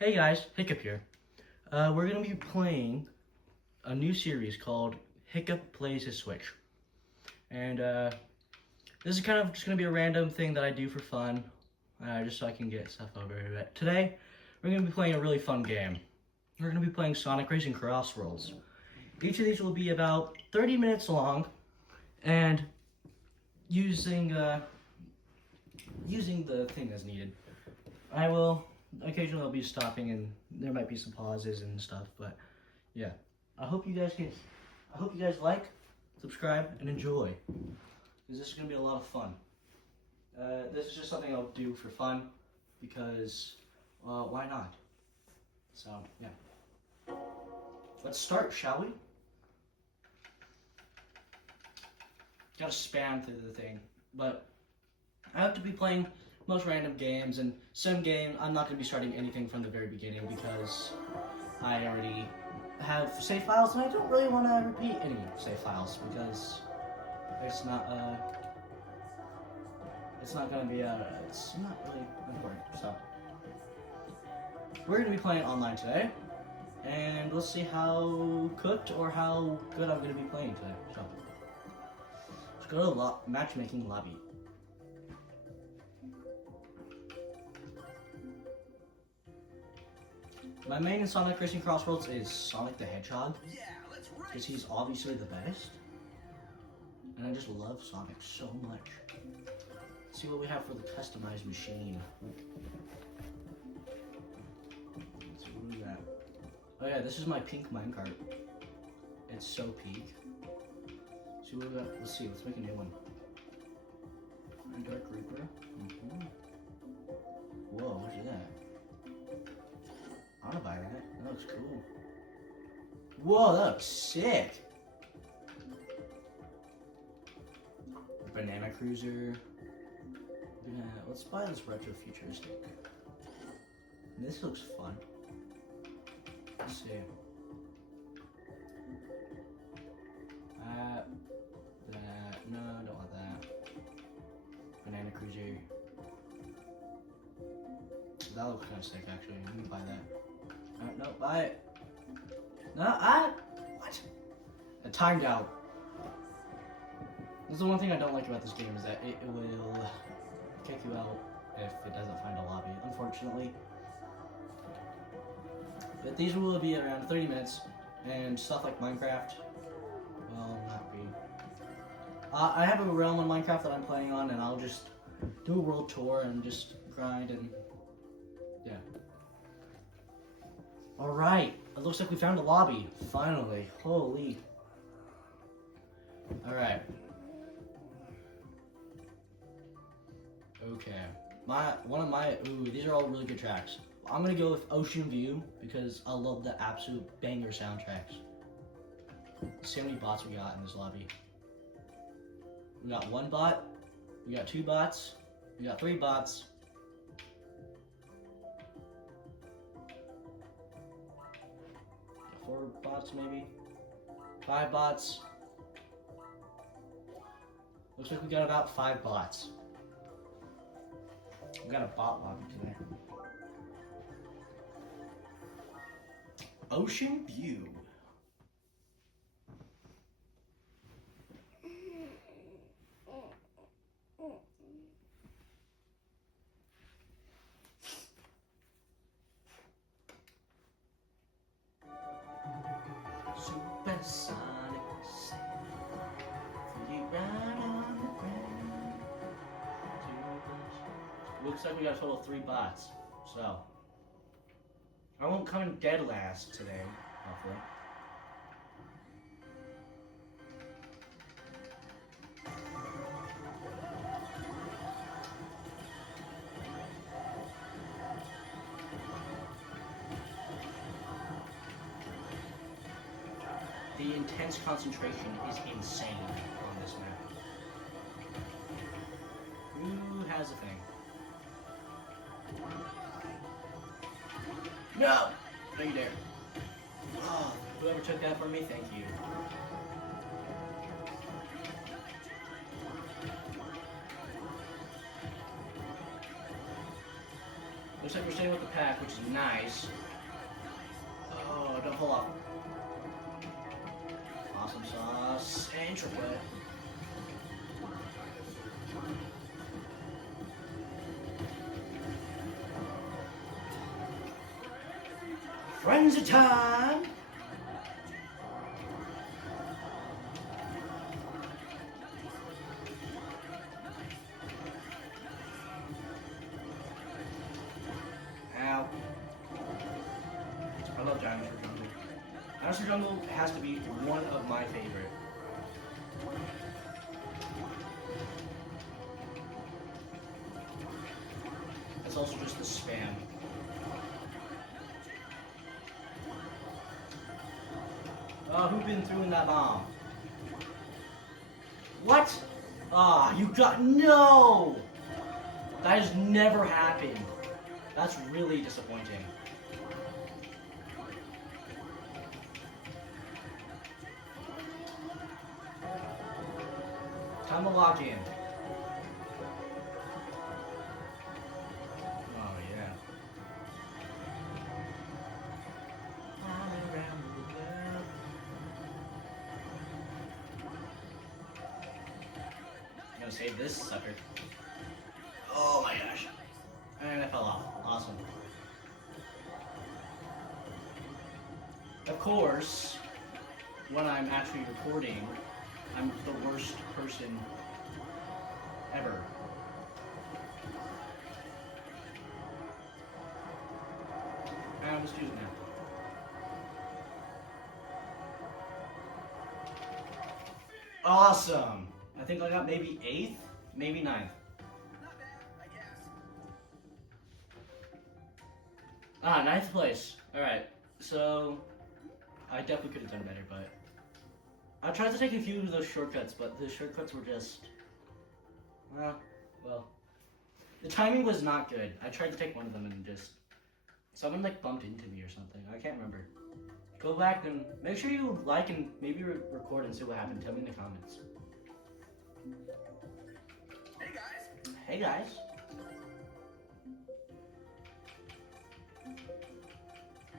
Hey guys, Hiccup here. We're going to be playing a new series called Hiccup Plays His Switch. And this is kind of just going to be a random thing that I do for fun, just so I can get stuff over here. But today, we're going to be playing a really fun game. We're going to be playing Sonic Racing Crossworlds. Each of these will be about 30 minutes long, and using the thing that's needed. Occasionally I'll be stopping and there might be some pauses and stuff, but yeah. I hope you guys like, subscribe, and enjoy. Because this is gonna be a lot of fun. This is just something I'll do for fun because why not? So yeah. Let's start, shall we? Gotta spam through the thing. But I have to be playing most random games, and some game I'm not going to be starting anything from the very beginning because I already have save files and I don't really want to repeat any save files because it's not going to be it's not really important. So we're going to be playing online today, and let's see how cooked or how good I'm going to be playing today. So let's go to matchmaking lobby. My main in Sonic Racing Crossworlds is Sonic the Hedgehog, because he's obviously the best, and I just love Sonic so much. Let's see what we have for the customized machine. Let's see what we got. Oh yeah, this is my pink minecart. It's so pink. See what we got. Let's see. Let's make a new one. Dark Reaper. Whoa, what is that? I want to buy that. That looks cool. Whoa, that looks sick. Banana Cruiser. Yeah, let's buy this retro futuristic. This looks fun. Let's see. That. No, I don't want that. Banana Cruiser. That looks kind of sick, actually. Let me buy that. No, buy it. No, what? It timed out. This is the one thing I don't like about this game, is that it will kick you out if it doesn't find a lobby, unfortunately. But these will be around 30 minutes, and stuff like Minecraft will not be. I have a realm in Minecraft that I'm playing on, and I'll just do a world tour and just grind and yeah. Alright, it looks like we found a lobby, finally. Holy. Alright. Okay. These are all really good tracks. I'm gonna go with Ocean View because I love the absolute banger soundtracks. Let's see how many bots we got in this lobby. We got one bot, we got two bots, we got three bots. 4 bots maybe? 5 bots. Looks like we got about 5 bots. We got a bot lobby today. Ocean View. Supersonic, you ride on the ground. Looks like we got a total of 3 bots, so I won't come in dead last today, hopefully. The intense concentration is insane on this map. Who has a thing? No! No, you dare. Oh, whoever took that from me, thank you. Looks like we're staying with the pack, which is nice. Oh, don't fall off. Awesome sauce and triple. Frenzy time! Ow. I love Dinosaur Jungle. Dinosaur Jungle has to be one of my favorite. It's also just the spam. Who been throwing that bomb? What? Ah, you got no! That has never happened. That's really disappointing. Time to lock in. Oh yeah. I'm gonna save this sucker. Oh my gosh. And I fell off. Awesome. Of course, when I'm actually recording, I'm the worst person ever. And I'm just using that. Awesome! I think I got maybe 8th, maybe 9th. Ah, 9th place. Alright, so I definitely could have done better, but I tried to take a few of those shortcuts, but the shortcuts were just, well, the timing was not good. I tried to take one of them and just, someone like bumped into me or something. I can't remember. Go back and make sure you like and maybe record and see what happened. Tell me in the comments. Hey guys. Hey guys.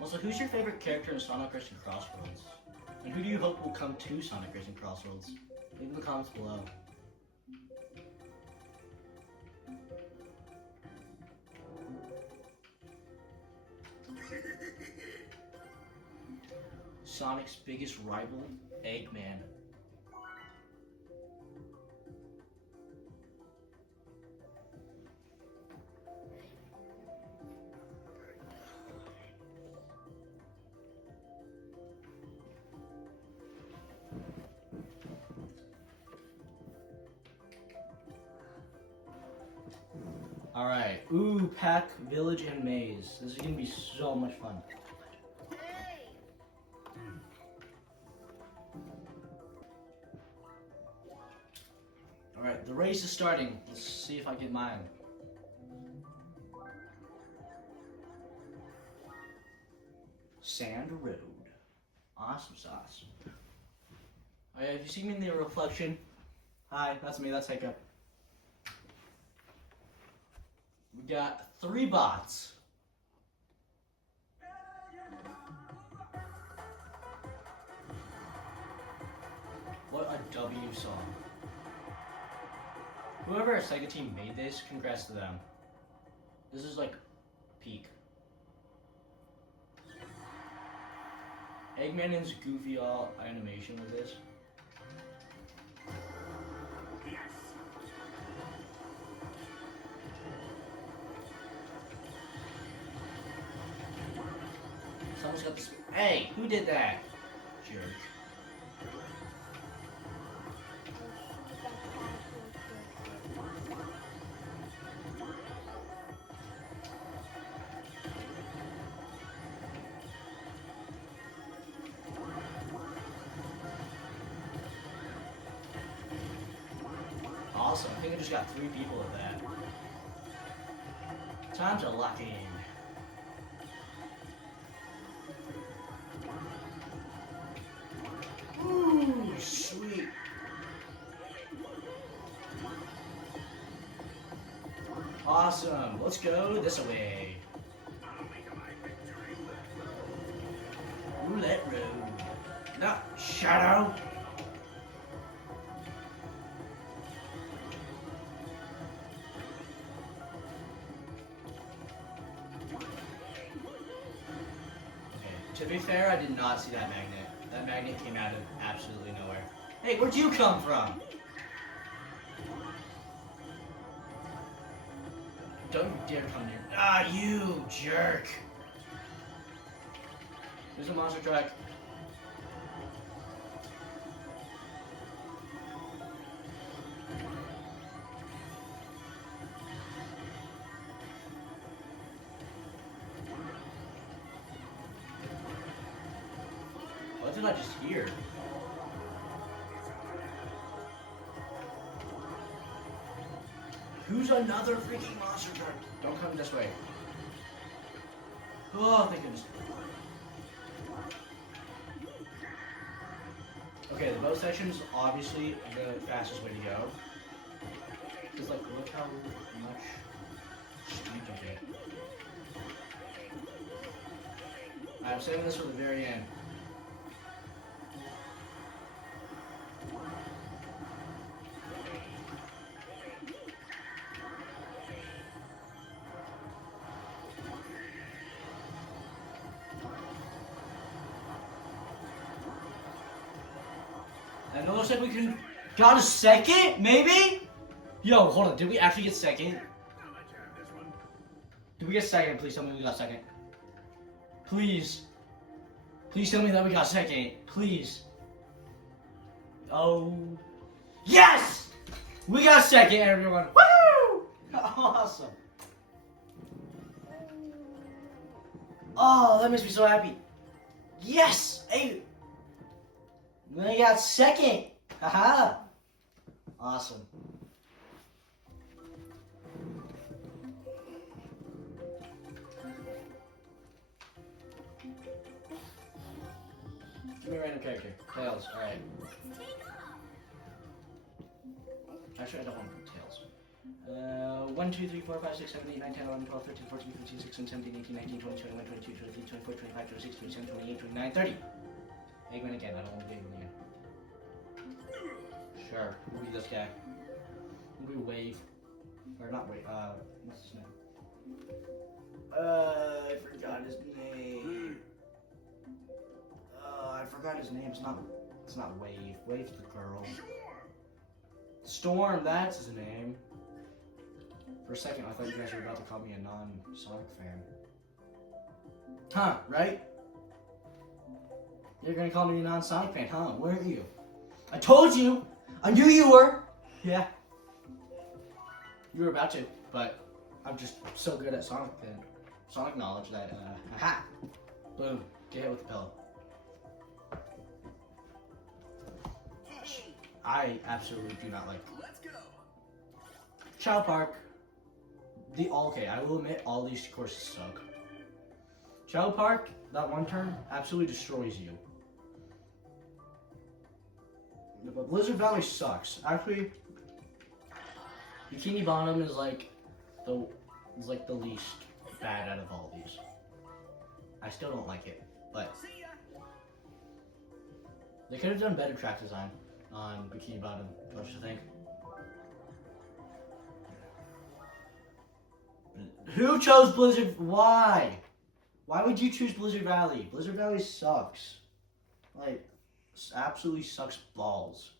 Also, who's your favorite character in Sonic Racing Crossroads? And who do you hope will come to Sonic Racing Crossroads? Leave in the comments below. Sonic's biggest rival, Eggman. Alright, ooh, Pack, Village, and Maze. This is gonna be so much fun. Alright, the race is starting. Let's see if I get mine. Sand Road. Awesome sauce. Oh yeah, if you see me in the reflection, hi, that's me, that's Hiccup. We got 3 bots. What a W song. Whoever our Sega team made this, congrats to them. This is like peak. Eggman and his goofy all animation with this. Someone's got this. Hey, who did that? Jerk. Awesome. I think I just got 3 people of that. Time to lock in. Ooh, sweet. Awesome. Let's go this way. roulette room. No, Shadow. To be fair, I did not see that magnet. That magnet came out of absolutely nowhere. Hey, where'd you come from? Don't dare come near. Ah, you jerk. There's a monster truck. What did I just hear? Who's another freaking monster truck? Don't come this way. Oh, thank goodness. Okay, the boat section is obviously the fastest way to go. Because, like, look how much speed you get. I'm saving this for the very end. And it looks like we can got a second, maybe? Yo, hold on. Did we actually get second? Did we get second? Please tell me we got second. Please. Please tell me that we got second. Please. Oh. Yes! We got second, everyone. Woo! Awesome. Oh, that makes me so happy. Yes! Hey. We got second. Haha. Awesome. Give me a random character. Tails. Alright. Actually, I don't want Tails. 1, 2, 3, 4, 5, 6, 7, 8, 9, 10, 11, 12, 13, 14, 15, 16, 17, 18, 19, 20, 21, 22, 23, 24, 25, 26, 27, 28, 29, 30. Eggman again. I don't want Eggman again. Sure. We'll be this guy. We'll be Wave. Or not Wave. What's his name? I forgot his name. I forgot his name. It's not Wave. Wave's the girl. Storm, that's his name. For a second, I thought you guys were about to call me a non-Sonic fan. Huh, right? You're gonna call me a non-Sonic fan, huh? Weren't you? I told you! I knew you were! Yeah. You were about to, but I'm just so good at Sonic knowledge that, aha! Boom. Get hit with the pillow. I absolutely do not like. Let's go. Child Park. Okay, I will admit all these courses suck. Child Park, that one turn, absolutely destroys you. But Blizzard Valley sucks. Actually, Bikini Bottom is like the least bad out of all these. I still don't like it, but they could have done better track design on Bikini Bottom, don't you think? Who chose Blizzard? Why? Why would you choose Blizzard Valley? Blizzard Valley sucks. Like, absolutely sucks balls.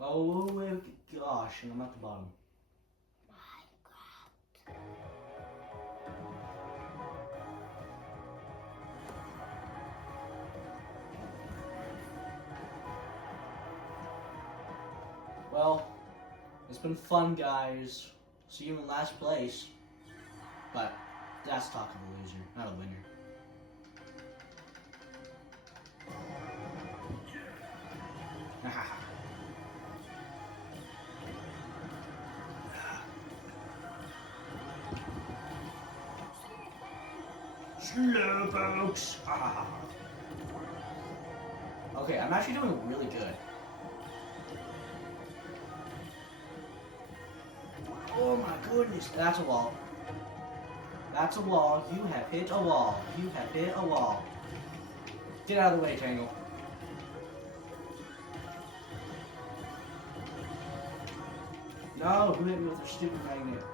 Oh my gosh, and I'm at the bottom. Well, it's been fun, guys. See you in last place. But that's talk of a loser, not a winner. Slowpokes. Okay, I'm actually doing really good. Oh my goodness, that's a wall. That's a wall. You have hit a wall. You have hit a wall. Get out of the way, Tangle. No, who hit me with their stupid magnet?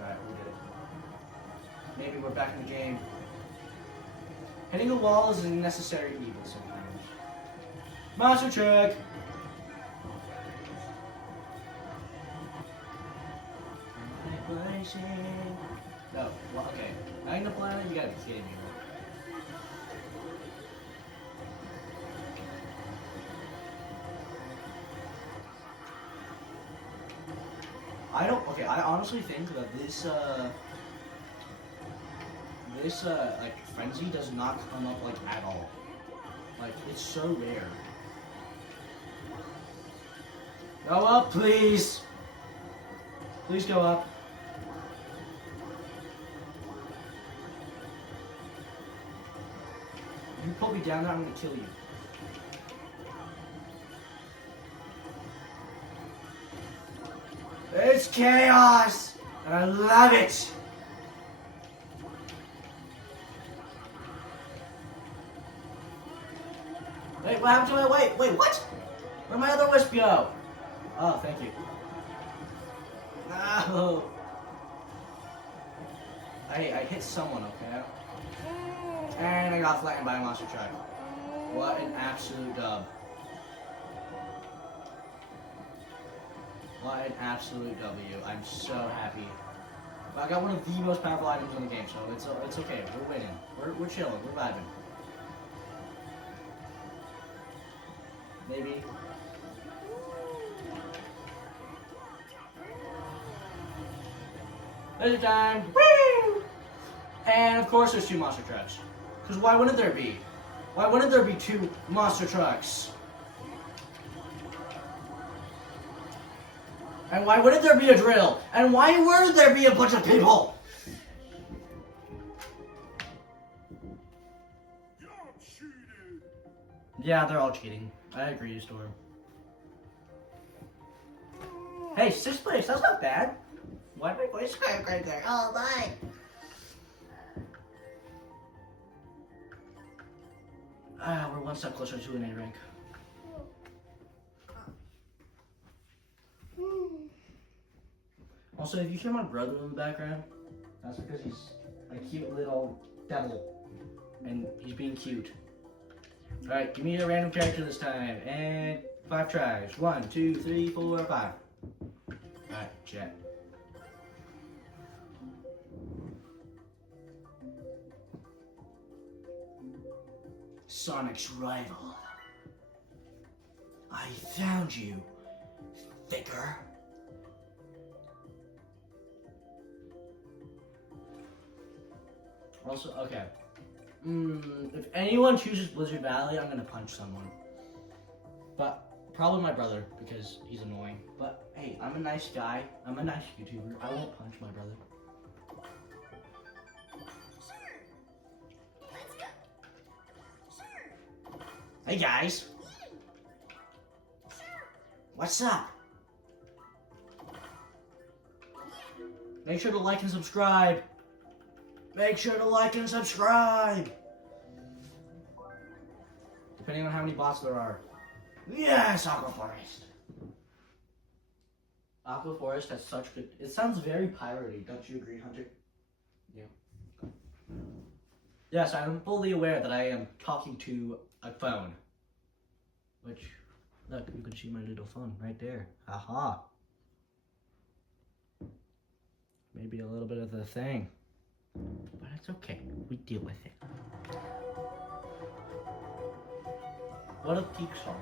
Alright, we did it. Maybe we're back in the game. Hitting the wall is a necessary evil sometimes. Monster truck! No, well, okay. Magna Planet, you gotta be kidding me. I honestly think that this like, frenzy does not come up, like, at all. Like, it's so rare. Go up, please! Please go up. You put me down there, I'm gonna kill you. It's chaos! And I love it! Wait, what happened to my wait, what? Where'd my other wisp go? Oh, thank you. No! I hit someone, okay? And I got flattened by a monster truck. What an absolute dub. What an absolute W. I'm so happy. But I got one of the most powerful items in the game, so it's okay. We're winning. We're chilling. We're vibing. Maybe. Laser time! Woo! And of course there's two monster trucks. Because why wouldn't there be? Why wouldn't there be two monster trucks? And why wouldn't there be a drill? And why wouldn't there be a bunch of people? You're cheating. Yeah, they're all cheating. I agree, Storm. Hey, 6th place, that's not bad. Why did my voice crack right there? Oh my! We're one step closer to an A rank. Also, if you hear my brother in the background, that's because he's a cute little devil. And he's being cute. Alright, give me a random character this time. And 5 tries. 1, 2, 3, 4, 5. Alright, Jet. Sonic's rival. I found you, Thicker. Also, okay. If anyone chooses Blizzard Valley, I'm gonna punch someone. But probably my brother, because he's annoying. But hey, I'm a nice guy. I'm a nice YouTuber. I won't punch my brother. Hey guys. What's up? Make sure to like and subscribe. Make sure to like and subscribe. Depending on how many bots there are. Yes, Aqua Forest. Aqua Forest has such good... It sounds very piratey, don't you agree, Hunter? Yeah. Yes, I'm fully aware that I am talking to a phone. Which, look, you can see my little phone right there. Haha. Maybe a little bit of the thing. But it's okay. We deal with it. What a peak song.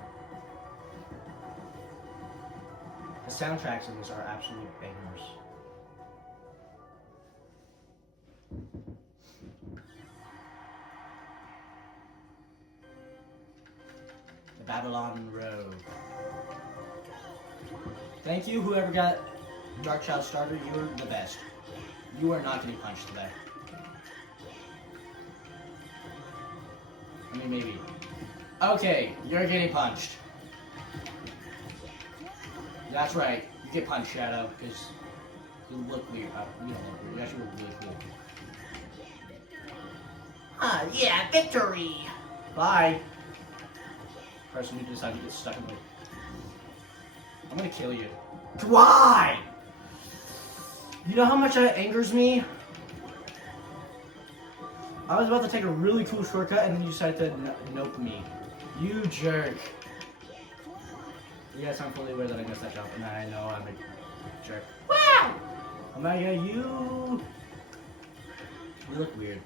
The soundtracks in this are absolute bangers. The Babylon Road. Thank you, whoever got Dark Child starter. You're the best. You are not getting punched today. I mean, maybe. Okay, you're getting punched. That's right. You get punched, Shadow, because You look weird. You don't look weird. You actually look really cool. Yeah, victory! Bye. Person who decided to get stuck in the... I'm gonna kill you. Why? You know how much that angers me? I was about to take a really cool shortcut and then you decided to nope me. You jerk. Yes, I'm fully aware that I missed that jump and I know I'm a jerk. Wow! Omega, you look weird.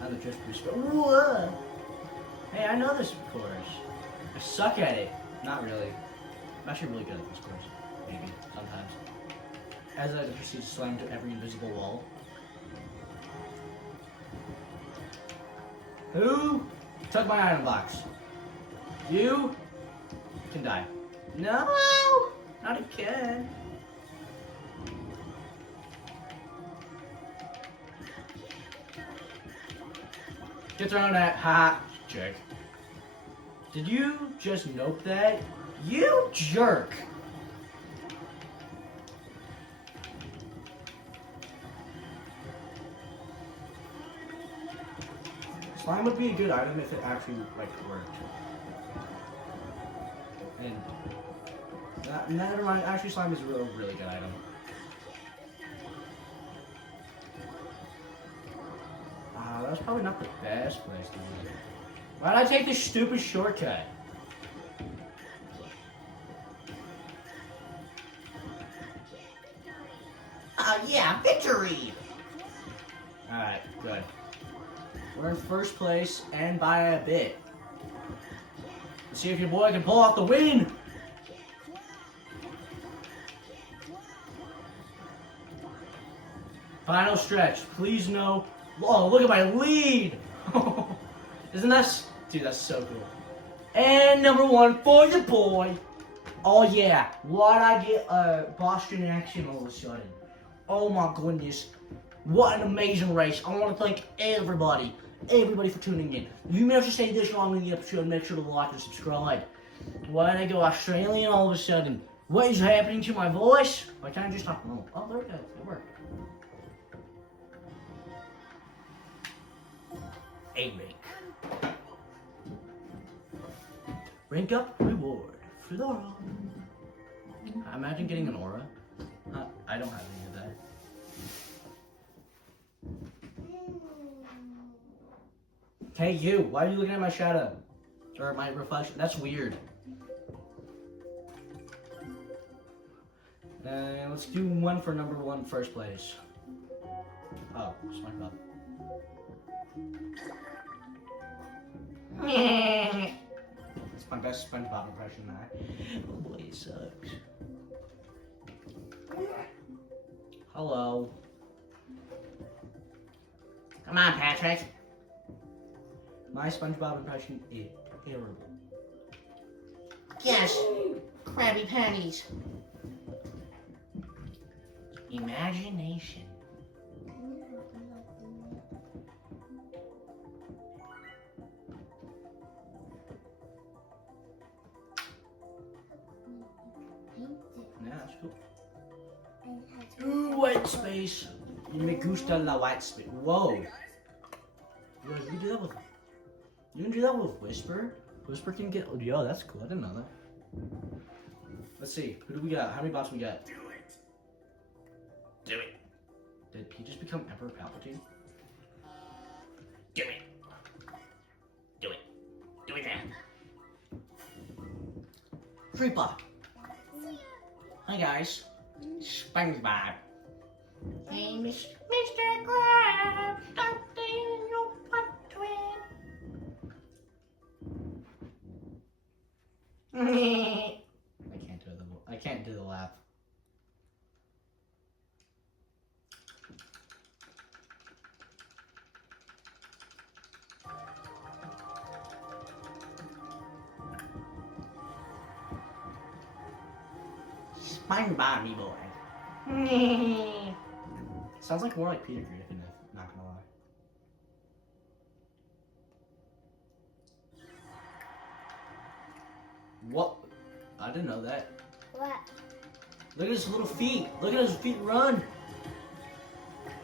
I'm the drift booster. Whoa! Hey, I know this course. I suck at it. Not really. I'm actually really good at this course. Maybe. Sometimes. As I proceed to slam to every invisible wall. Who took my item box? You can die. No! Not again. Get thrown at. Ha! Jerk. Did you just nope that? You jerk! Slime would be a good item if it actually worked. And never mind. Actually, slime is a really good item. That was probably not the best place to be. Why'd I take this stupid shortcut? Yeah, victory! Alright, good. We're in first place and by a bit. Let's see if your boy can pull off the win! Final stretch. Please no. Oh, look at my lead! Isn't that... Dude, that's so cool. And number one for your boy. Oh yeah, why'd I get a Boston accent all of a sudden? Oh my goodness. What an amazing race. I want to thank everybody for tuning in. You managed to stay this long in the episode, make sure to like and subscribe. Why'd I go Australian all of a sudden? What is happening to my voice? Why can't I just talk normal? Oh, there we go. It worked. A rank. Rank up reward for the aura. Imagine getting an aura. I don't have any of that. Hey you, why are you looking at my shadow? Or my reflection? That's weird. Let's do one for number one first place. Oh, SpongeBob. It's my best SpongeBob impression now. Oh boy, it sucks. Hello. Come on, Patrick. My SpongeBob impression is terrible. Yes, Krabby Patties. Imagination. Yeah, that's cool. Ooh, white space. Me gusta la white space. Whoa. Yo, you do that with... You can do that with Whisper? Whisper can get... Yo, that's cool. I didn't know that. Let's see. Who do we got? How many bots we got? Do it. Do it. Did he just become Emperor Palpatine? Do it. Do it. Do it now. Free bot. Hi guys. SpongeBob. Hey, Mr. Krabs, something you want to win. I can't do the laugh. SpongeBob, me boy. Sounds like more like Peter Griffin, if not gonna lie. What? I I didn't know that. What? Look at his little feet. Look at his feet run.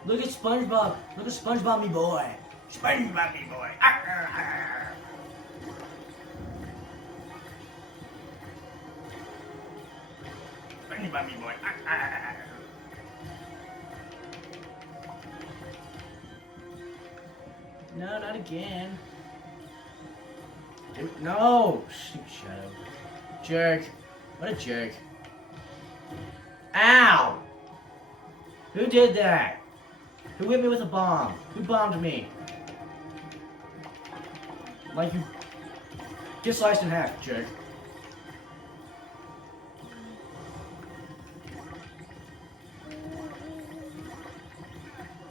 Look at SpongeBob. Look at SpongeBob, me boy. SpongeBob, me boy. SpongeBob, me boy. No, not again. Dude, no! Stupid Shadow. Jerk. What a jerk. Ow! Who did that? Who hit me with a bomb? Who bombed me? Like you... Get sliced in half, jerk.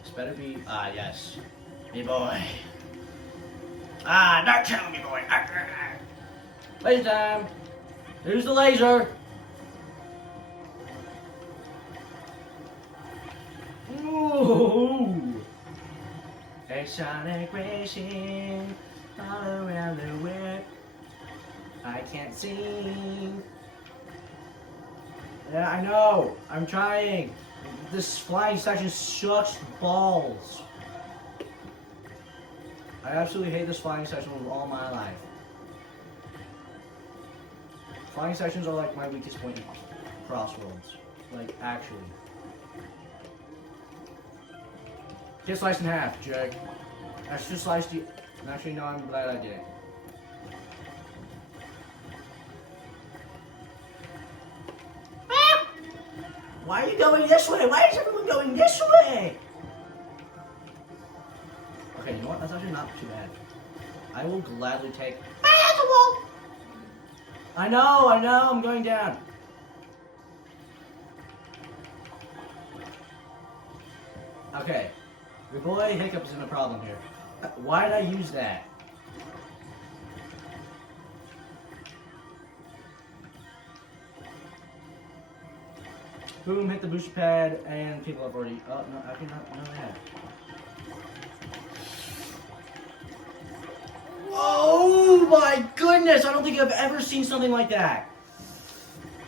This better be... Ah, yes. Me boy. Not tell me boy. Laser time! Here's the laser! Ooh! A sonic racing all around the world. I can't sing. Yeah, I know. I'm trying. This flying section sucks balls. I absolutely hate this flying section with all my life. Flying sections are like my weakest point in Crossroads. Like, actually. Get sliced in half, jerk. I should have sliced you. Actually, no, I'm glad I did. Ah! Why are you going this way? Why is everyone going this way? Okay, you know what? That's actually not too bad. I will gladly take... I know, I'm going down. Okay, your boy Hiccup is in a problem here. Why did I use that? Boom, hit the booster pad, and people have already... Oh, no, I cannot know that. Oh my goodness! I don't think I've ever seen something like that.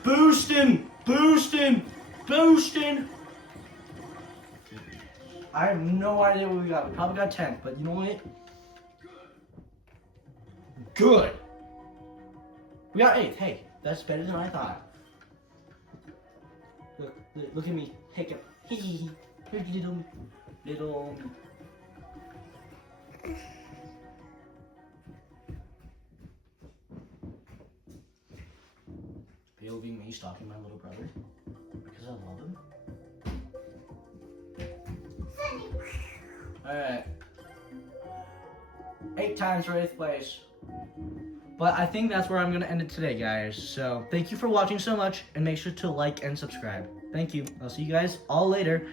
Boostin'! Boostin'! Boostin'! I have no idea what we got. We probably got 10th, but you know what? Good! We got 8th. Hey, that's better than I thought. Look at me. Hiccup. Hee little... POV me stalking my little brother because I love him. Alright. 8 times for 8th place. But I think that's where I'm going to end it today, guys. So, thank you for watching so much, and make sure to like and subscribe. Thank you. I'll see you guys all later.